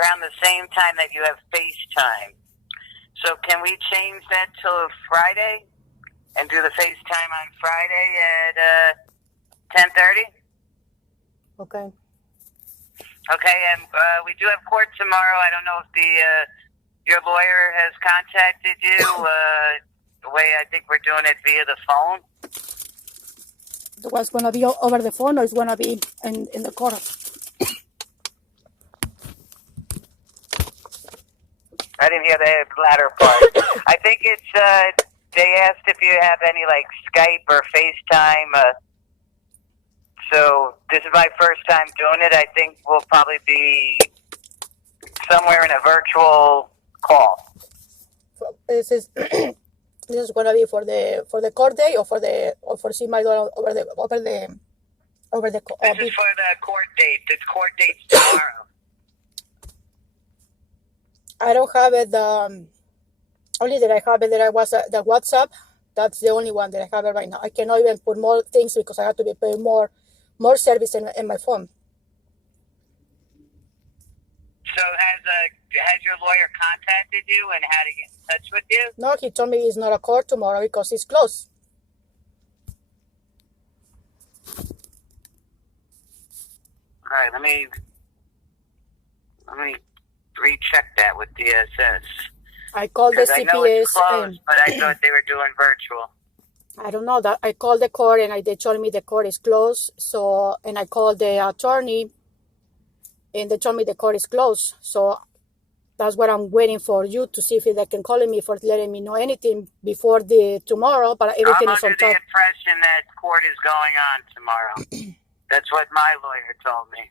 around the same time that you have FaceTime. So can we change that till Friday and do the FaceTime on Friday at 10:30? Okay. Okay, and we do have court tomorrow. I don't know if your lawyer has contacted you. The way I think we're doing it via the phone. What's going to be over the phone, or it's going to be in the court? I didn't hear the latter part. I think it's, they asked if you have any, like, Skype or FaceTime. So this is my first time doing it. I think we'll probably be somewhere in a virtual call. This is this is going to be for the court day, or for see my daughter over the. This is for the court date. The court date's tomorrow. I don't have it. Only that I have it. That I was the WhatsApp. That's the only one that I have it right now. I cannot even put more things because I have to be paying more service in my phone. So has your lawyer contacted you and how to get in touch with you? No, he told me it's not a court tomorrow because it's closed. All right, let me recheck that with DSS. I called the CPS. I know it's closed, but I thought they were doing virtual. I don't know that. I called the court and they told me the court is closed. So, and I called the attorney and they told me the court is closed. So that's what I'm waiting for you to see if they can call me for letting me know anything before the tomorrow. But everything is on top. I'm under the impression that court is going on tomorrow. That's what my lawyer told me.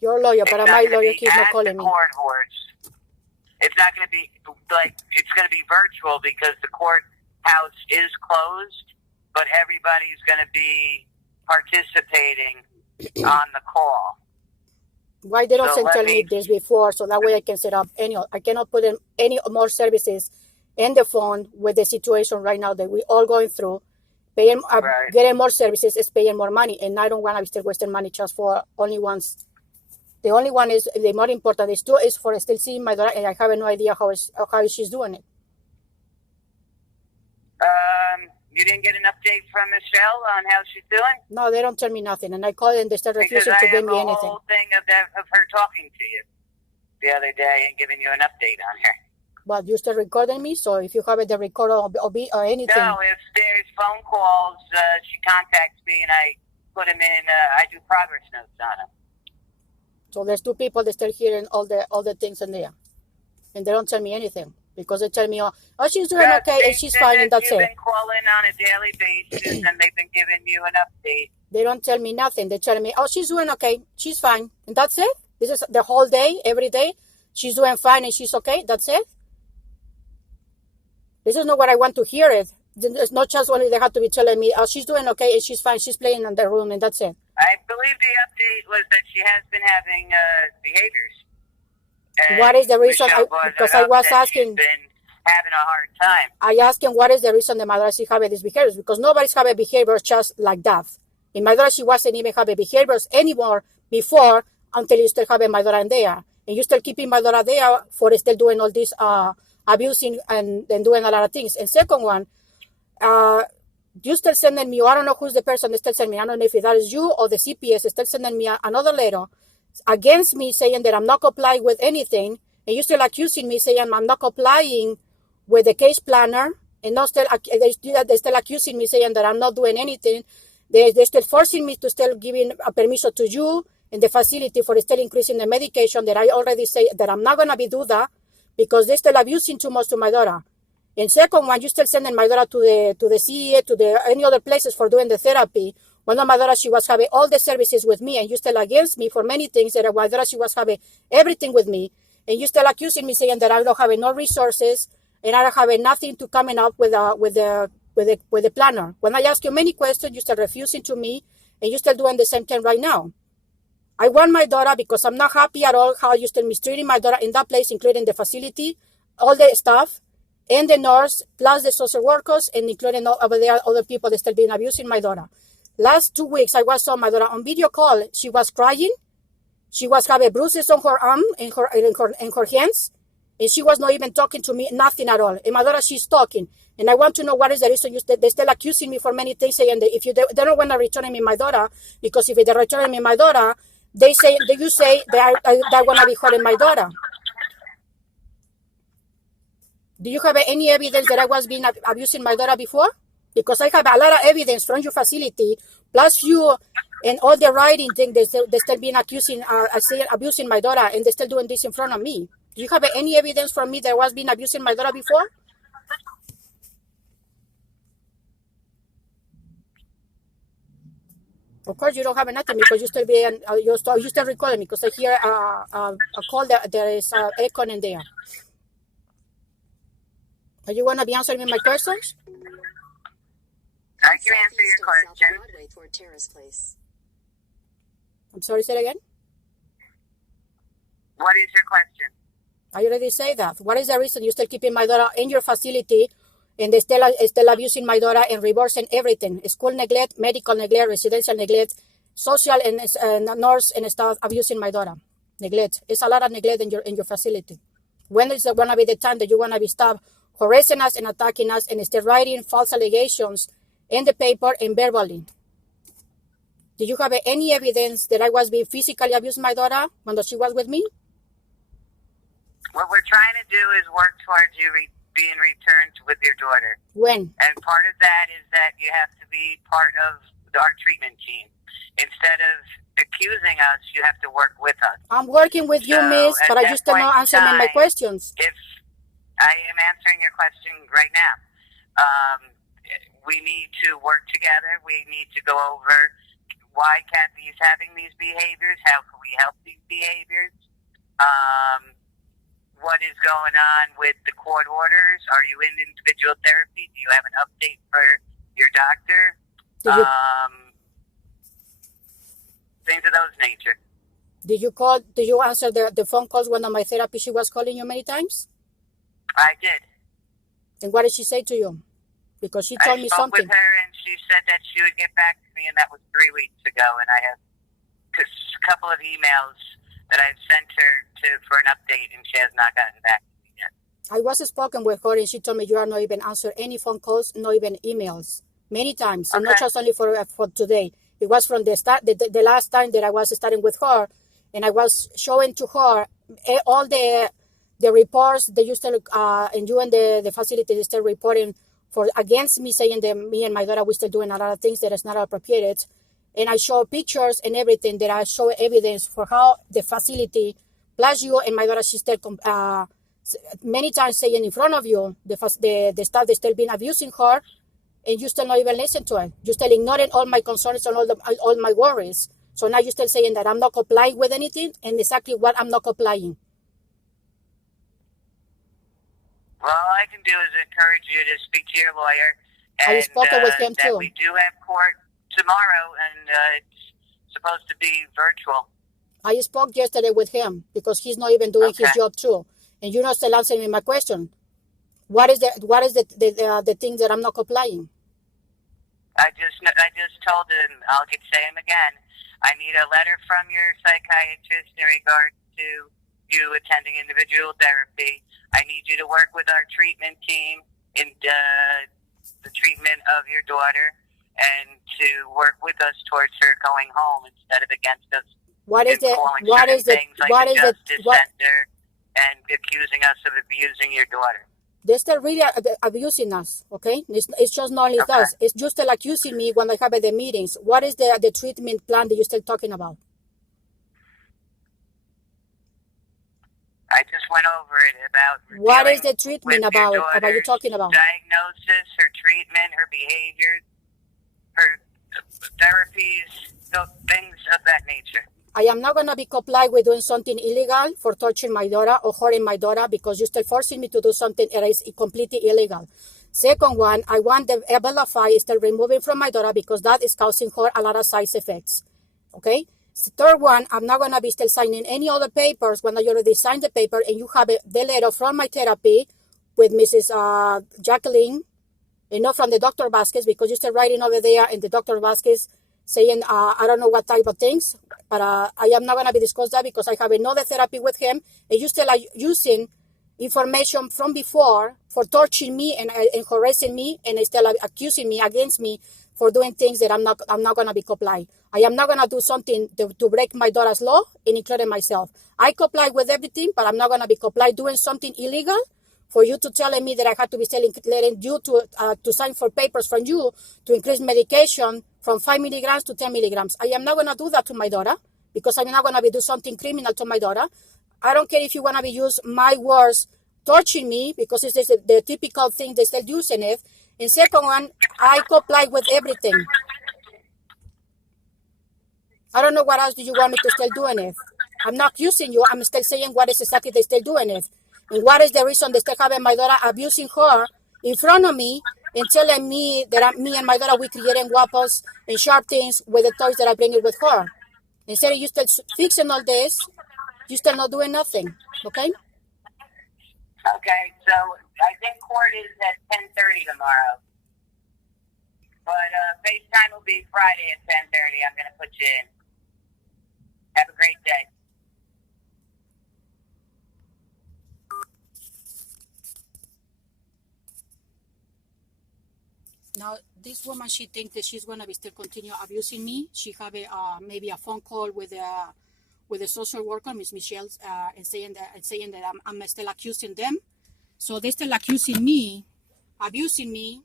Your lawyer, but my lawyer keeps not calling me. Court horse. It's not going to be like, it's going to be virtual because the courthouse is closed, but everybody's going to be participating on the call. Why they don't tell me this before, so that way I can set up I cannot put in any more services in the phone with the situation right now that we're all going through. Paying, getting more services is paying more money, and I don't want to be still wasting money just for only once. The only one is the more important is for still seeing my daughter, and I have no idea how she's doing it. You didn't get an update from Michelle on how she's doing? No, they don't tell me nothing, and I called and they start refusing to give me anything. Because I have a whole thing of her talking to you the other day and giving you an update on her. But you still recording me, so if you have the record or anything. No, if there's phone calls, she contacts me and I put them in. I do progress notes on them. So there's two people that still hearing all the things in there, and they don't tell me anything because they tell me, oh, she's doing okay and she's fine, and that's it. You've been calling on a daily basis, and they've been giving you an update. They don't tell me nothing. They tell me, oh, she's doing okay, she's fine, and that's it. This is the whole day, every day. She's doing fine and she's okay. That's it. This is not what I want to hear. It's not just only they have to be telling me, oh, she's doing okay and she's fine. She's playing in the room, and that's it. I believe the update was that she has been having behaviors. And what is the reason? Because I was asking. She's been having a hard time. I asked him what is the reason that my daughter is having these behaviors, because nobody's having behaviors just like that. In my daughter, she wasn't even having behaviors anymore before until you still having my daughter in there, and you still keeping my daughter there for still doing all this abusing and doing a lot of things. And second one, you still sending me, I don't know who's the person that still sending me. I don't know if that is you or the CPS still sending me another letter against me saying that I'm not complying with anything, and you still accusing me saying I'm not complying with the case planner, and they still accusing me saying that I'm not doing anything. They're still forcing me to still giving a permission to you in the facility for still increasing the medication that I already say that I'm not going to be do that because they're still abusing too much to my daughter. And second one, you still sending my daughter to the CEA, to any other places for doing the therapy. One of my daughter, she was having all the services with me, and you still against me for many things. That my daughter, she was having everything with me, and you still accusing me saying that I don't have no resources and I don't have nothing to coming up with the planner. When I ask you many questions, you still refusing to me, and you still doing the same thing right now. I want my daughter because I'm not happy at all how you still mistreating my daughter in that place, including the facility, all the staff, and the nurse, plus the social workers, and including over there other people that still being abusing my daughter. Last 2 weeks, I was on my daughter on video call. She was crying. She was having bruises on her arm and her hands, and she was not even talking to me, nothing at all. And my daughter, she's talking, and I want to know what is the reason they're still accusing me for many things, saying that if they don't want to return me my daughter, because if they return me my daughter, you say that I want to be hurting my daughter. Do you have any evidence that I was being abusing my daughter before? Because I have a lot of evidence from your facility, plus you and all the writing thing, they're still being abusing my daughter, and they're still doing this in front of me. Do you have any evidence from me that I was being abusing my daughter before? Of course, you don't have nothing because you still recording me because I hear a call that there is echo in there. Are you going to be answering me my questions? I can answer your question. I'm sorry, say it again. What is your question? I already say that. What is the reason you're still keeping my daughter in your facility and they still abusing my daughter and reversing everything? School neglect, medical neglect, residential neglect, social and nurse and staff abusing my daughter. Neglect. It's a lot of neglect in your facility. When is it going to be the time that you want to be stopped harassing us and attacking us and still writing false allegations in the paper and verbally? Do you have any evidence that I was being physically abusing my daughter when she was with me? What we're trying to do is work towards you being returned with your daughter. When? And part of that is that you have to be part of our treatment team. Instead of accusing us, you have to work with us. I'm working with you, miss, but I just don't know answering my questions. If I am answering your question right now, we need to work together. We need to go over why Kathy is having these behaviors. How can we help these behaviors? What is going on with the court orders? Are you in individual therapy? Do you have an update for your doctor? Things of those nature. Did you answer the phone calls when on my therapy she was calling you many times? I did. And what did she say to you? Because she told me something. I spoke with her and she said that she would get back to me, and that was 3 weeks ago. And I have a couple of emails that I've sent her for an update, and she has not gotten back to me yet. I was spoken with her, and she told me you are not even answer any phone calls, not even emails, many times, and not just only for today. It was from the start, the last time that I was starting with her, and I was showing to her all the reports that you still and you and the facility is still reporting for against me, saying that me and my daughter we still doing a lot of things that is not appropriate. And I show pictures and everything that I show evidence for how the facility, plus you and my daughter, she still many times saying in front of you, the staff, they still been abusing her, and you still not even listen to it. You still ignoring all my concerns and all my worries. So now you're still saying that I'm not complying with anything, and exactly what I'm not complying. Well, all I can do is encourage you to speak to your lawyer. And, I spoken with him too. We do have court tomorrow, and it's supposed to be virtual. I spoke yesterday with him because he's not even doing his job too, and you're not still answering me my question. What is the thing that I'm not complying? I just told him. I'll say him again. I need a letter from your psychiatrist in regard to you attending individual therapy. I need you to work with our treatment team in the treatment of your daughter, and to work with us towards her going home instead of against us. What is it? What is it? What is it? And accusing us of abusing your daughter. They're still really abusing us, okay? It's just not only us. It's just still accusing me when I have the meetings. What is the treatment plan that you're still talking about? I just went over it about... What is the treatment about you talking about? Diagnosis, her treatment, her behaviors, her therapies, things of that nature. I am not going to be compliant with doing something illegal for torturing my daughter or hurting my daughter because you're still forcing me to do something that is completely illegal. Second one, I want the Abilify still removing from my daughter because that is causing her a lot of side effects. Okay? Third one, I'm not going to be still signing any other papers when I already signed the paper and you have the letter from my therapy with Mrs. Jacqueline and not from the Dr. Vasquez because you're still writing over there and the Dr. Vasquez saying I don't know what type of things, but I am not gonna be discuss that because I have another therapy with him, and you still are using information from before for torturing me and harassing me, and still accusing me against me for doing things that I'm not gonna be comply. I am not gonna do something to break my daughter's law, and including myself. I comply with everything, but I'm not gonna be comply doing something illegal. For you to telling me that I had to be letting you to sign for papers from you to increase medication from 5 milligrams to 10 milligrams. I am not gonna do that to my daughter because I'm not gonna be do something criminal to my daughter. I don't care if you wanna be use my words torturing me because it's the typical thing they still using it. And second one, I comply with everything. I don't know what else do you want me to still doing it. I'm not accusing you. I'm still saying what is exactly they still doing it. And what is the reason they still having my daughter abusing her in front of me and telling me that me and my daughter, we creating weapons and sharp things with the toys that I bring it with her. Instead of you still fixing all this, you still not doing nothing, okay? Okay, so I think court is at 10:30 tomorrow. But FaceTime will be Friday at 10:30. I'm going to put you in. Have a great day. Now, this woman, she thinks that she's going to be still continue abusing me. She have maybe a phone call with the social worker, Miss Michelle, and saying that I'm still accusing them. So they still accusing me, abusing me,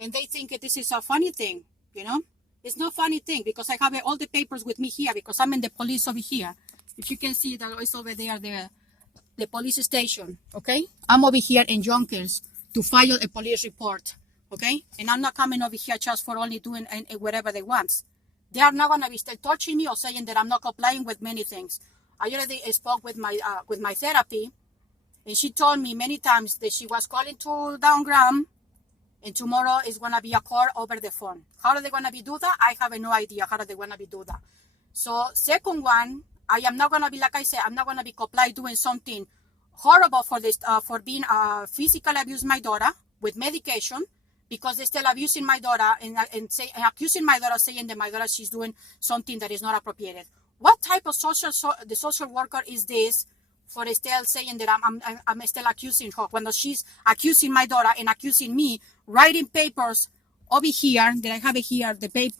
and they think that this is a funny thing, you know? It's not a funny thing because I have all the papers with me here because I'm in the police over here. If you can see that it's over there, the police station, okay? I'm over here in Yonkers to file a police report, okay? And I'm not coming over here just for only doing whatever they want. They are not going to be still touching me or saying that I'm not complying with many things. I already spoke with my therapy, and she told me many times that she was calling to Down Graham, and tomorrow is going to be a call over the phone. How are they going to be do that? I have no idea how they're going to be do that. So second one, I am not going to be, like I said, I'm not going to be comply doing something horrible for this, for being physical abuse my daughter with medication because they're still abusing my daughter and accusing my daughter, saying that my daughter, she's doing something that is not appropriate. What type of the social worker is this for still saying that I'm still accusing her when she's accusing my daughter and accusing me, writing papers over here that I have here, the papers